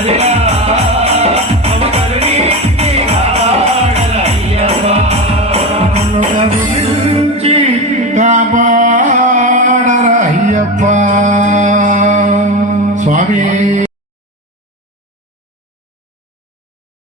Hare